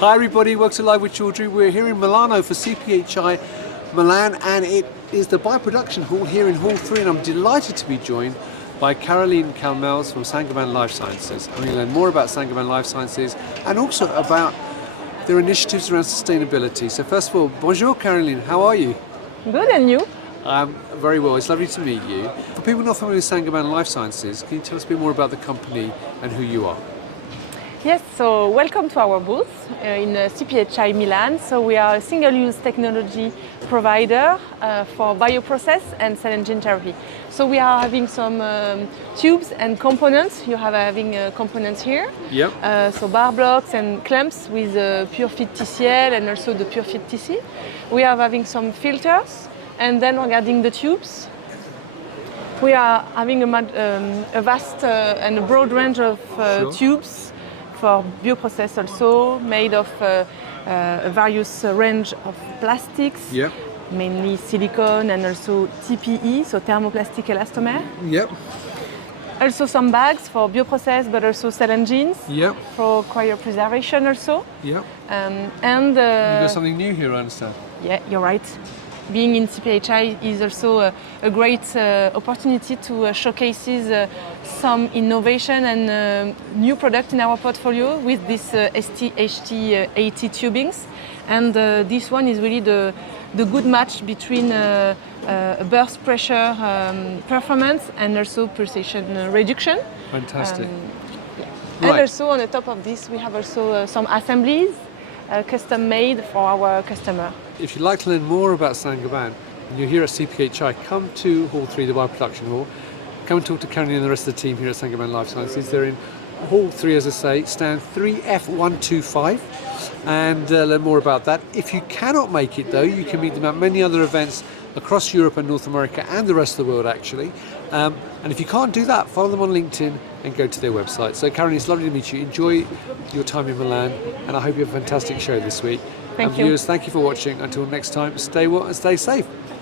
Hi everybody, welcome to Live with Children. We're here in Milano for CPHI Milan, and it is the bioproduction hall here in Hall 3, and I'm delighted to be joined by Caroline Calmels from Saint-Gobain Life Sciences. I'm going to learn more about Saint-Gobain Life Sciences and also about their initiatives around sustainability. So first of all, bonjour Caroline, how are you? Good, and you? Very well, it's lovely to meet you. For people not familiar with Saint-Gobain Life Sciences, can you tell us a bit more about the company and who you are? Yes, so welcome to our booth in CPHI Milan. So we are a single-use technology provider for bioprocess and cell and gene therapy. So we are having some tubes and components. You have having components here. Yep. So bar blocks and clamps with pure fit TCL and also the pure fit TC. We are having some filters, and then regarding the tubes, we are having a vast and a broad range of tubes for bioprocess, also made of a various range of plastics, Yep. mainly silicone and also TPE, so thermoplastic elastomer. Yep. Also some bags for bioprocess, but also cell and genes, Yep. for cryopreservation also. Yep. And You've got something new here, I understand. yeah, you're right. Being in CPHI is also a great opportunity to showcase some innovation and new product in our portfolio with this STHT-80 tubings. And this one is really the good match between burst pressure performance and also pulsation reduction. Fantastic. And Right. also on the top of this, we have also some assemblies custom made for our customer. If you'd like to learn more about Saint-Gobain and you're here at CPHI, come to Hall 3, the Bioproduction Hall. Come and talk to Caroline and the rest of the team here at Saint-Gobain Life Sciences. They're in Hall 3, as I say, stand 3F125, and learn more about that. If you cannot make it though, you can meet them at many other events across Europe and North America and the rest of the world actually. And if you can't do that, follow them on LinkedIn and go to their website. So Caroline, it's lovely to meet you. Enjoy your time in Milan, and I hope you have a fantastic show this week. Thank and you. viewers, thank you for watching. Until next time, stay well and stay safe.